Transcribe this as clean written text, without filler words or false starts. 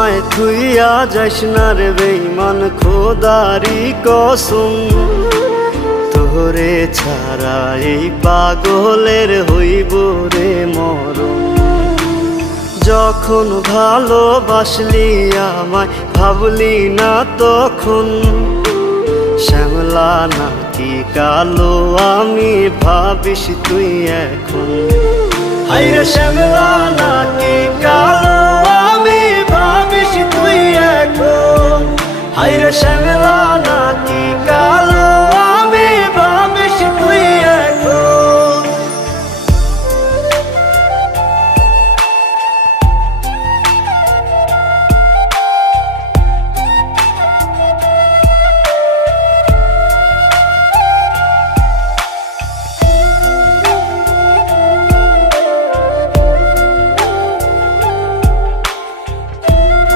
আয় থুইয়া যাস না রে বেঈমান খোদারি কসম, তোরে ছাড়া এই পাগলের হইব রে মরণ। যখন ভালোবাসলি আমায় ভাবলি না তখন, শ্যামলা নাকি কালো আমি ভাবিস তুই এখন। হায়রে শ্যামলা নাকি কালো